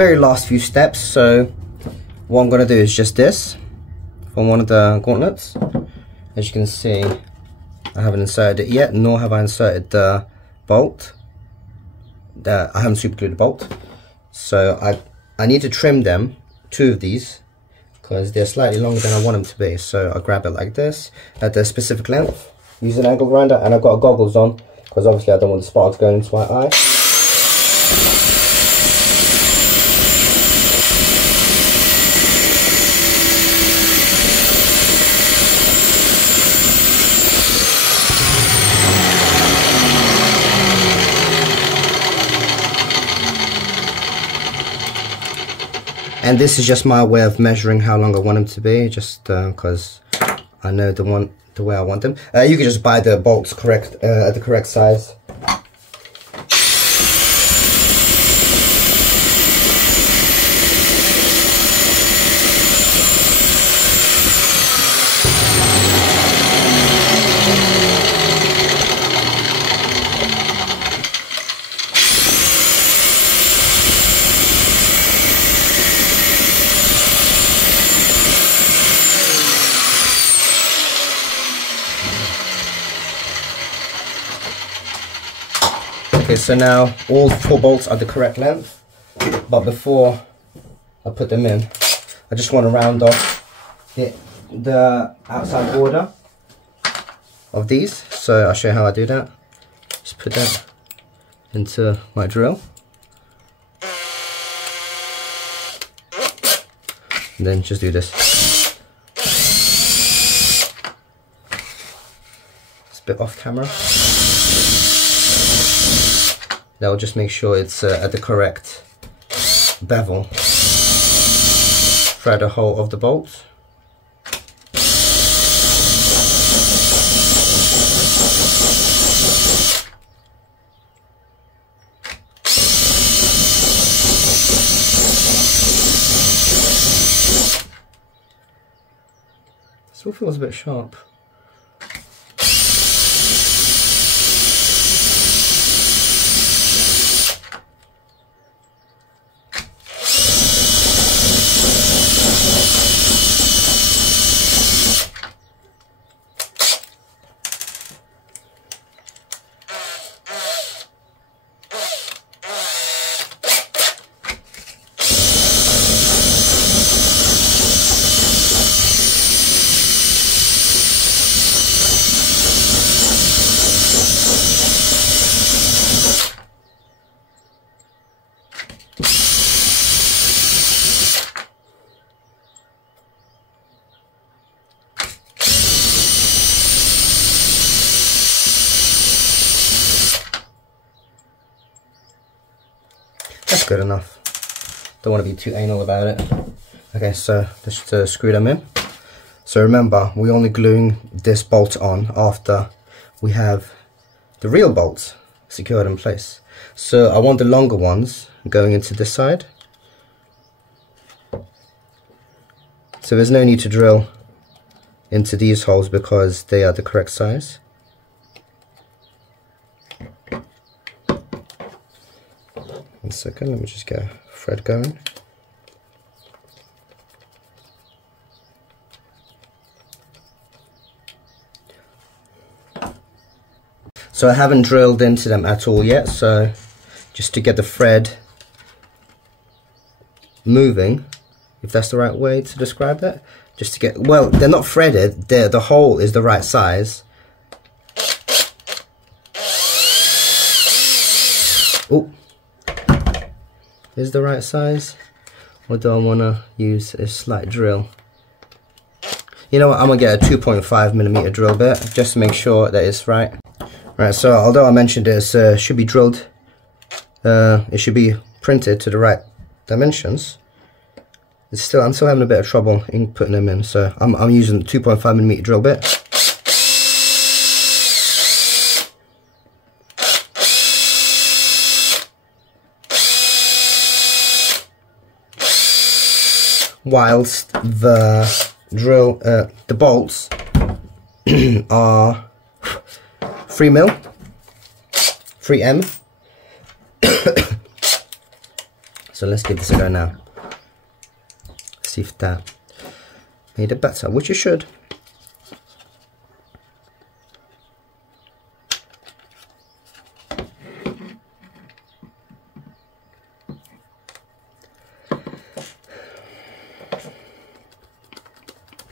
very last few steps. So what I'm going to do is just this from one of the gauntlets. As you can see, I haven't inserted it yet, nor have I inserted the bolt. I haven't super glued the bolt. So I need to trim them, 2 of these, because they're slightly longer than I want them to be. So I grab it like this at the specific length, use an angle grinder, and I've got goggles on because obviously I don't want the sparks going into my eye. And this is just my way of measuring how long I want them to be, just because I know the way I want them. You can just buy the bolts at the correct size. Okay, so now all 4 bolts are the correct length, but before I put them in, I just want to round off the outside border of these. So I'll show you how I do that. Just put that into my drill, and then just do this. It's a bit off camera. That will just make sure it's at the correct bevel throughout the whole of the bolt. Still feels a bit sharp. That's good enough. Don't want to be too anal about it. Okay, so let's screw them in. So remember, we're only gluing this bolt on after we have the real bolts secured in place. So I want the longer ones going into this side. So there's no need to drill into these holes because they are the correct size. One second, let me just get a thread going. So I haven't drilled into them at all yet, so just to get the thread moving, if that's the right way to describe it, just to get, well, they're not threaded, the hole is the right size. Oh, is the right size, or do I want to use a slight drill? You know what, I'm going to get a 2.5mm drill bit just to make sure that it's right. Right, so although I mentioned it should be drilled, it should be printed to the right dimensions, I'm still having a bit of trouble in putting them in, so I'm using the 2.5mm drill bit. Whilst the drill, the bolts are 3mm, 3M. So let's give this a go now. See if that made it better, which it should.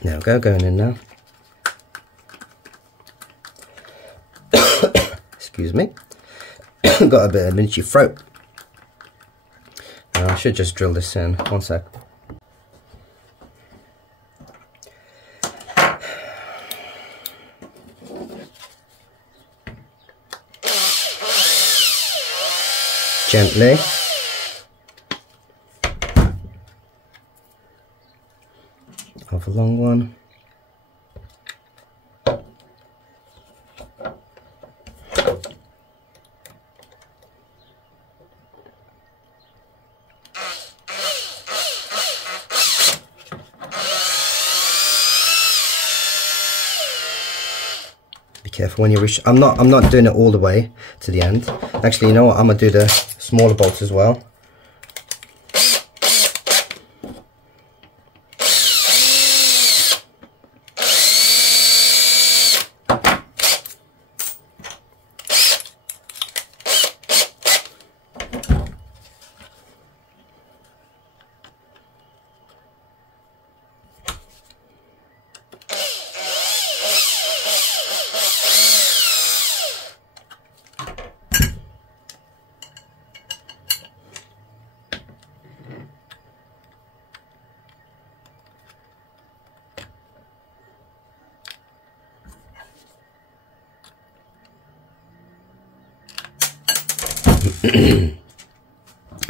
There we go, going in now. Excuse me. Got a bit of an itchy throat. I should just drill this in. One sec. Gently. Of a long one. Be careful when you reach. I'm not doing it all the way to the end. Actually, you know what? I'm gonna do the smaller bolts as well.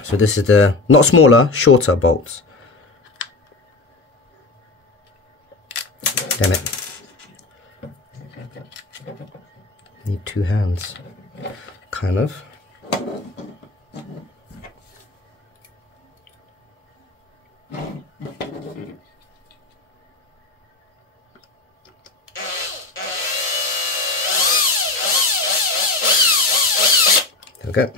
So this is the, not smaller, shorter bolts. Damn it. Need two hands, kind of. There we go.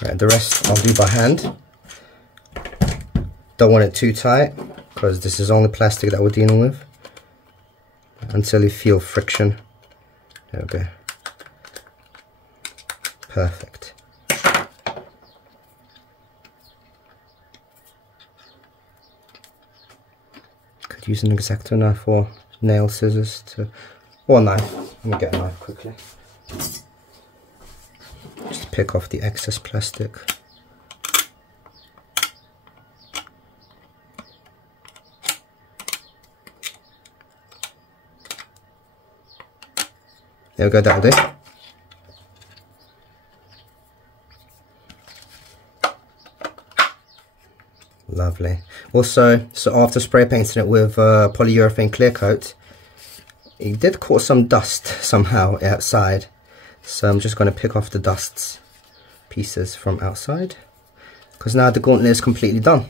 Right, the rest I'll do by hand. Don't want it too tight because this is only plastic that we're dealing with. Until you feel friction. There we go. Perfect. Could use an X-Acto knife or nail scissors to, or a knife. Let me get a knife quickly. Just pick off the excess plastic. There we go, that'll do. Lovely. Also, so after spray painting it with polyurethane clear coat, it did cause some dust somehow outside. So I'm just going to pick off the dust pieces from outside, because now the gauntlet is completely done.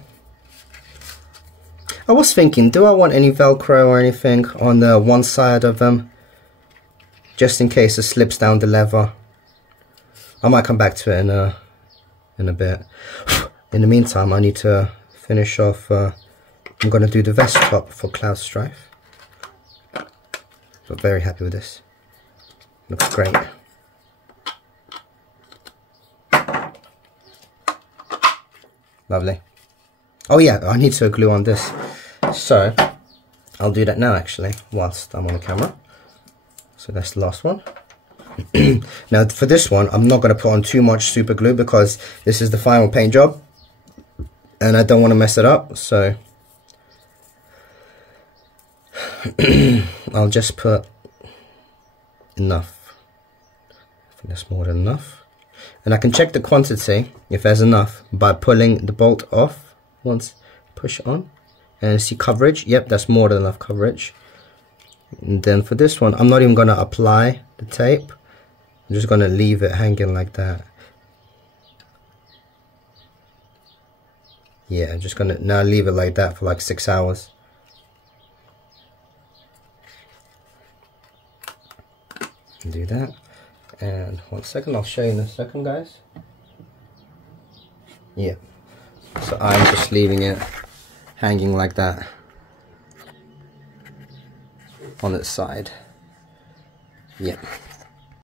I was thinking, do I want any Velcro or anything on the one side of them, just in case it slips down the leather? I might come back to it in a bit. In the meantime, I need to finish off. I'm going to do the vest top for Cloud Strife. So very happy with this. Looks great. Lovely. Oh yeah, I need to glue on this. So I'll do that now actually, whilst I'm on the camera. So that's the last one. Now for this one, I'm not going to put on too much super glue because this is the final paint job and I don't want to mess it up. So I'll just put enough. I think that's more than enough. And I can check the quantity, if there's enough, by pulling the bolt off once, push it on. And see coverage, yep, that's more than enough coverage. And then for this one, I'm not even going to apply the tape. I'm just going to leave it hanging like that. Yeah, I'm just going to now leave it like that for like 6 hours. Do that. And 1 second, I'll show you in a second, guys. Yeah, so I'm just leaving it hanging like that on its side. Yeah.